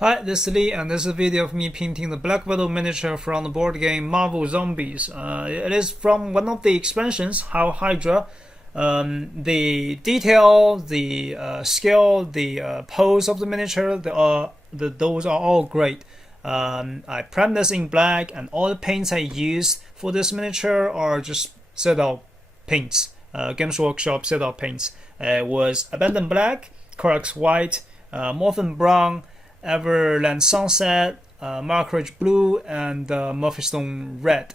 Hi, this is Lee, and this is a video of me painting the Black Widow miniature from the board game Marvel Zombies. It is from one of the expansions, How Hydra. The detail, the scale, the pose of the miniature, those are all great. I primed this in black, and all the paints I used for this miniature are just set out paints. Games Workshop set out paints. It was Abandoned Black, Corax White, Morphin Brown, Everland Sunset, Markridge Blue, and Murphystone Red.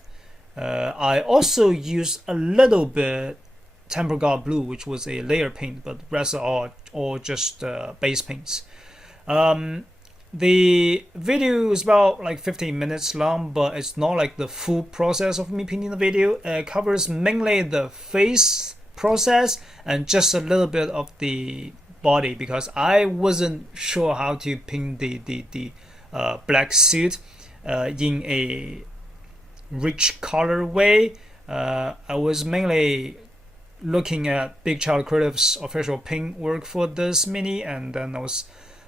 I also used a little bit Temple Guard Blue, which was a layer paint, but the rest are all just base paints. The video is about like 15 minutes long, but it's not like the full process of me painting the video. It covers mainly the face process and just a little bit of the body, because I wasn't sure how to paint the black suit in a rich color way. I was mainly looking at Big Child Creative's official paint work for this mini, and then I was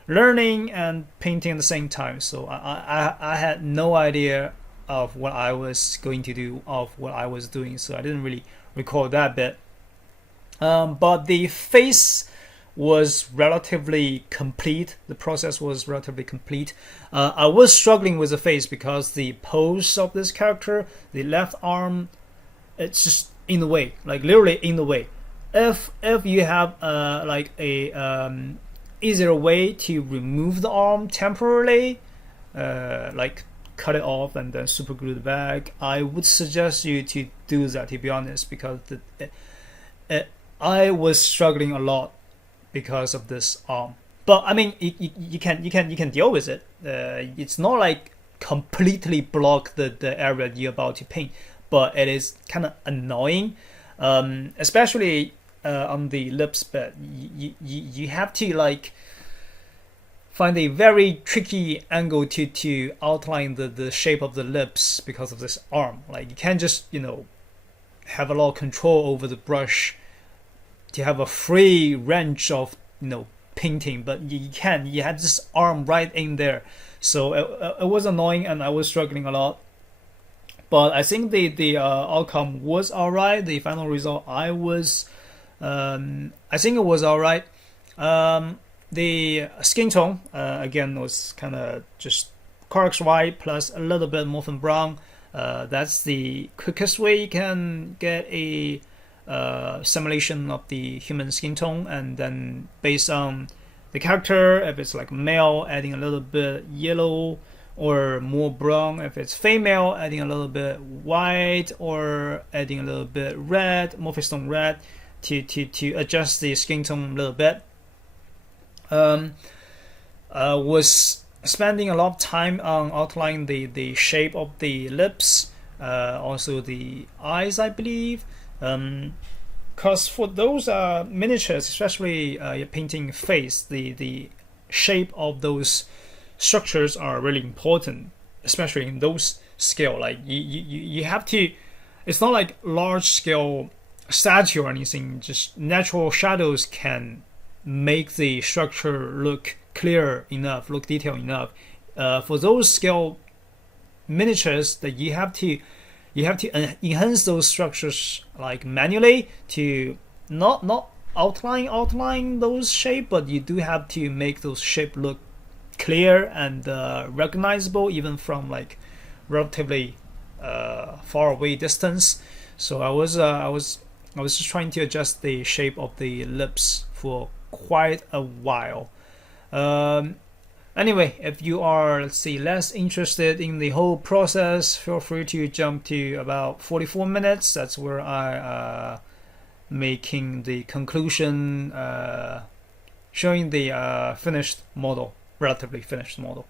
learning and painting at the same time. So I had no idea of what I was going to do, of what I was doing, so I didn't really record that bit. But the face was relatively complete. The process was relatively complete. I was struggling with the face because the pose of this character, the left arm, it's just in the way, like literally in the way. If you have like a easier way to remove the arm temporarily, like cut it off and then super glue it back, I would suggest you to do that, to be honest, because I was struggling a lot because of this arm. But I mean, you can deal with it. It's not like completely block the area you're about to paint, but it is kind of annoying, especially on the lips bit. You have to like find a very tricky angle to outline the shape of the lips because of this arm. Like you can't just have a lot of control over the brush to have a free range of painting, but you have this arm right in there. So it was annoying, and I was struggling a lot. But I think the outcome was alright. The final result, I think it was alright. The skin tone again was kind of just Corax White plus a little bit Morphin Brown. That's the quickest way you can get a simulation of the human skin tone, and then based on the character, if it's like male, adding a little bit yellow or more brown. If it's female, adding a little bit white or adding a little bit red, Murphystone Red, to adjust the skin tone a little bit. Was spending a lot of time on outlining the shape of the lips, also the eyes, I believe. Because for those miniatures, especially you're painting face, the shape of those structures are really important, especially in those scale. Like you have to. It's not like large scale statue or anything. Just natural shadows can make the structure look clear enough, look detailed enough. For those scale miniatures, that you have to enhance those structures like manually to not outline those shape, but you do have to make those shape look clear and recognizable even from like relatively far away distance. So I was just trying to adjust the shape of the lips for quite a while. Anyway, if you are, let's see, less interested in the whole process, feel free to jump to about 44 minutes. That's where I making the conclusion, showing the finished model, relatively finished model.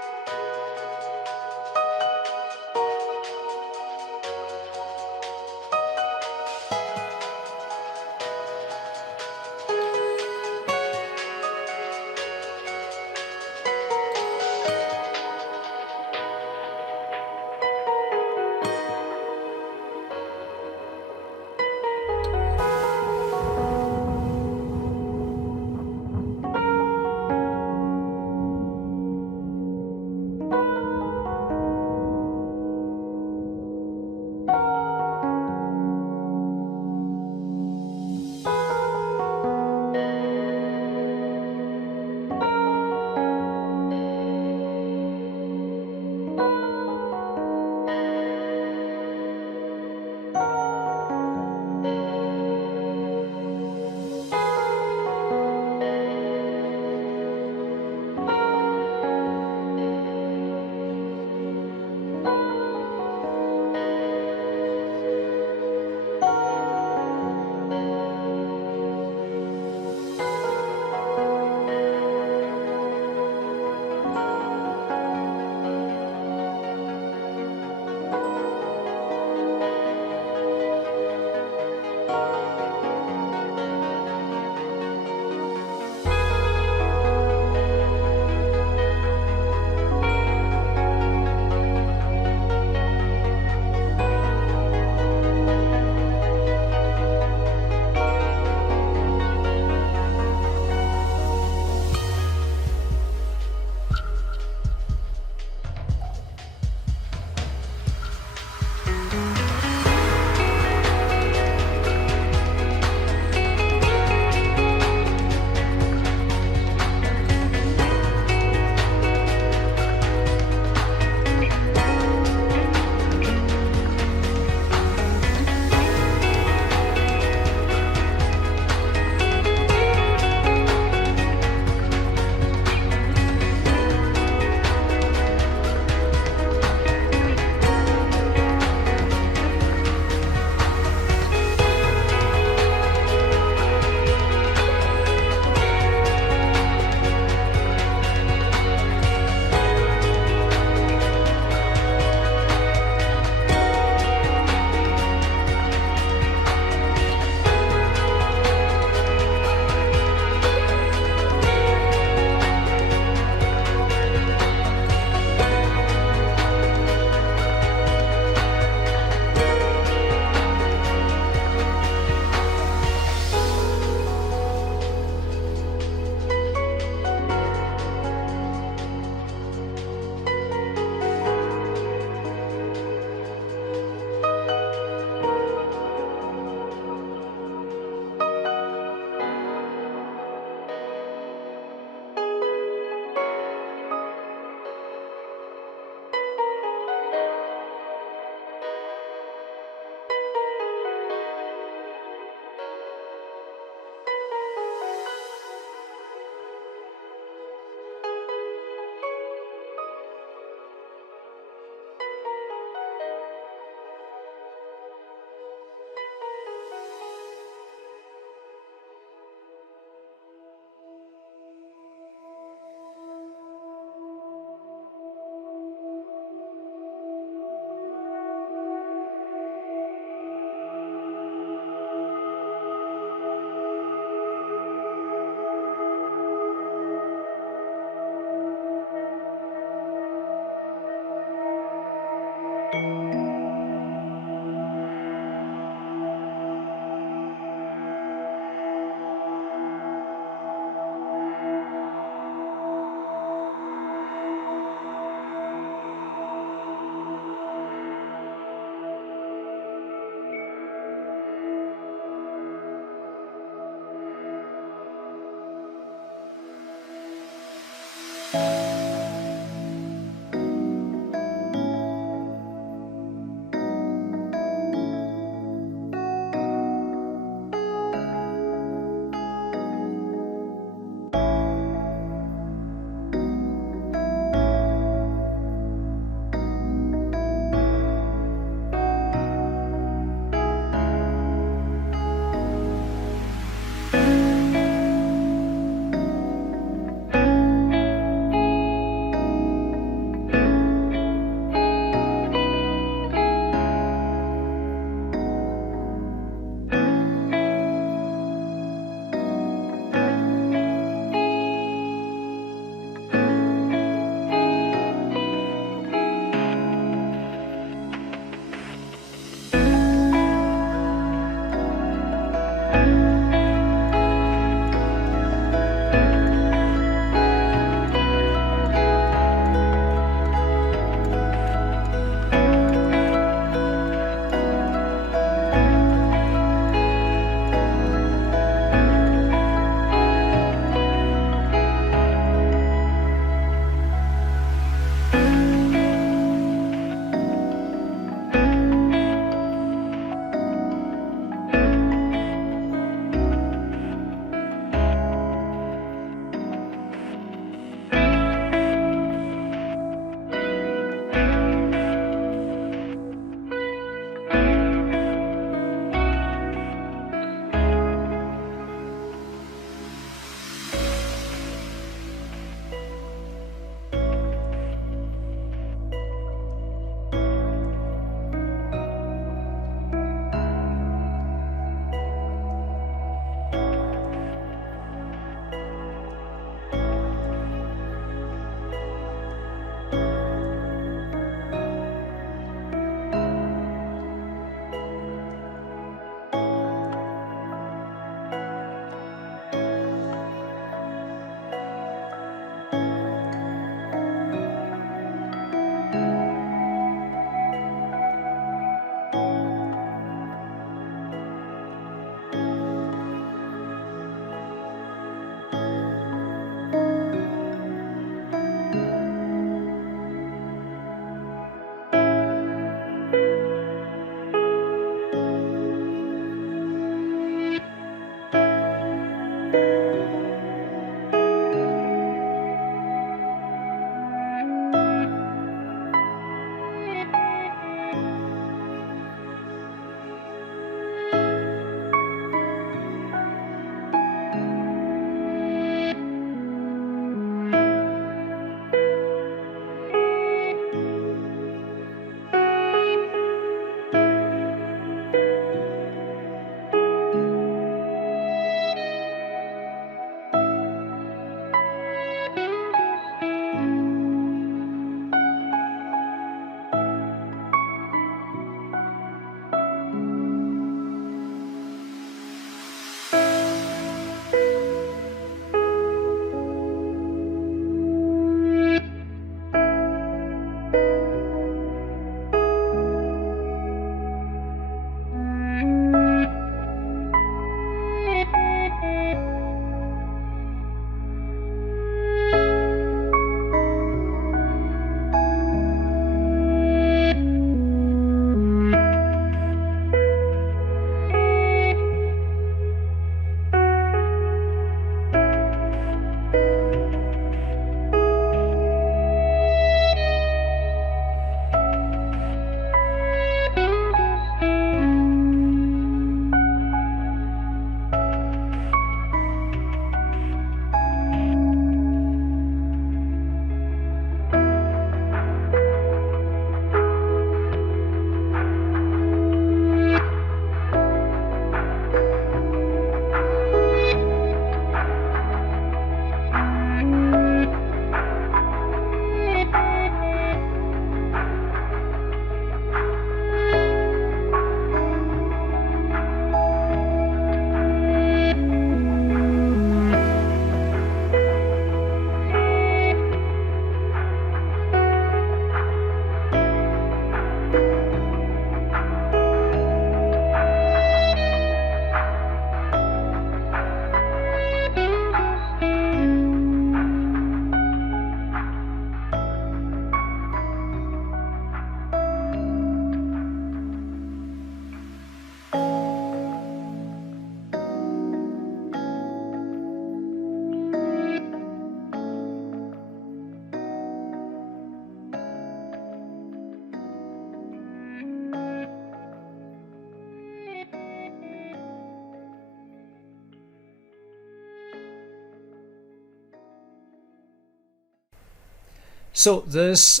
So this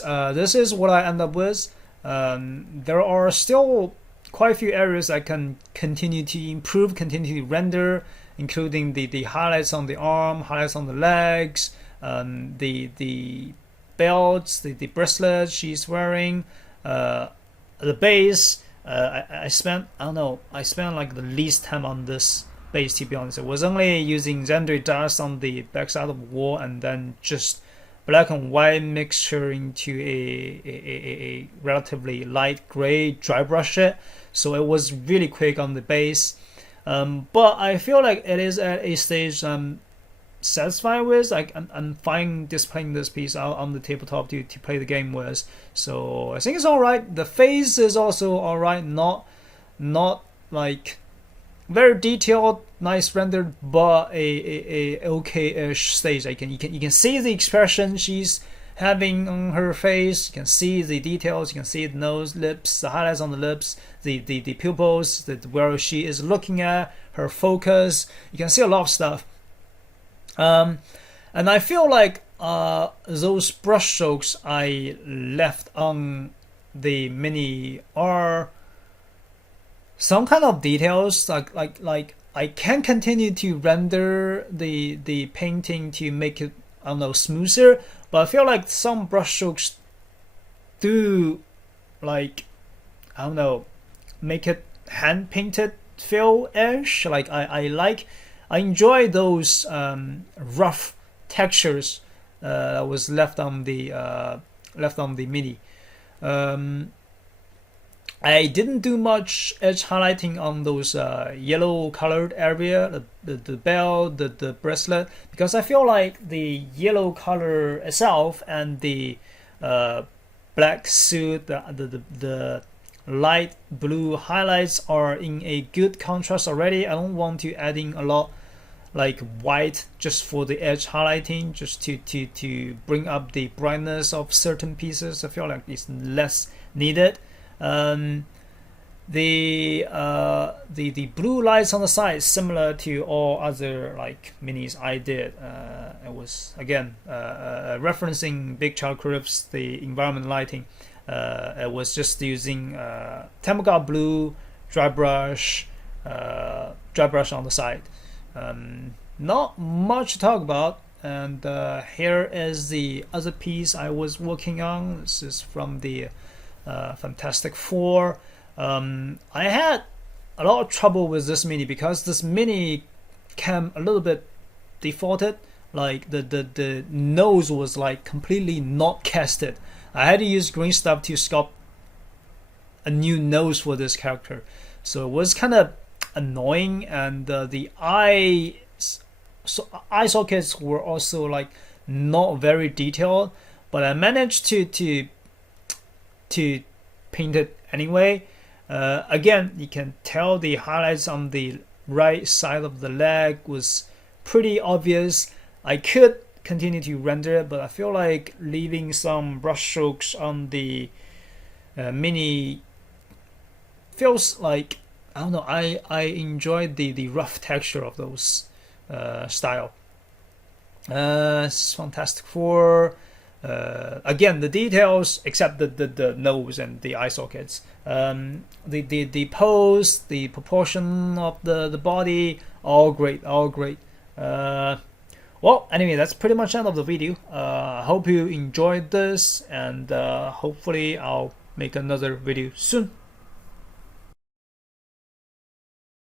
is what I end up with. There are still quite a few areas I can continue to improve, continue to render, including the highlights on the arm, highlights on the legs, the belts, the bracelet she's wearing, the base. I spent, I don't know, I spent like the least time on this base, to be honest. I was only using render dust on the backside of the wall and then just black and white mixture into a relatively light gray dry brush it. So it was really quick on the base. But I feel like it is at a stage I'm satisfied with. Like I'm fine displaying this piece out on the tabletop to play the game with. So I think it's alright. The face is also alright, not like very detailed, nice rendered, but a okay-ish stage. You can see the expression she's having on her face. You can see the details. You can see the nose, lips, the highlights on the lips, the pupils, where she is looking at, her focus. You can see a lot of stuff. And I feel like those brush strokes I left on the mini are some kind of details. Like I can continue to render the painting to make it, I don't know, smoother, but I feel like some brush strokes do, like, I don't know, make it hand painted feel-ish. Like I enjoy those rough textures that was left on the mini. I didn't do much edge highlighting on those yellow colored area, the belt, the bracelet, because I feel like the yellow color itself and the black suit, the light blue highlights are in a good contrast already. I don't want to add in a lot like white just for the edge highlighting, just to bring up the brightness of certain pieces. I feel like it's less needed. The blue lights on the side, similar to all other like minis I did. It was again referencing Big Child Cribs, the environment lighting. It was just using Tamaga blue dry brush on the side. Not much to talk about. And here is the other piece I was working on. This is from the Fantastic Four. I had a lot of trouble with this mini because this mini came a little bit defaulted. Like the nose was like completely not casted. I had to use green stuff to sculpt a new nose for this character, so it was kind of annoying. And the eye sockets were also like not very detailed, but I managed to paint it anyway. Again, you can tell the highlights on the right side of the leg was pretty obvious. I could continue to render it, but I feel like leaving some brush strokes on the mini feels like, I don't know, I enjoyed the rough texture of those style. It's Fantastic Four. Again, the details, except the nose and the eye sockets, the pose, the proportion of the body, all great. Well, anyway, that's pretty much the end of the video. I hope you enjoyed this, and hopefully I'll make another video soon.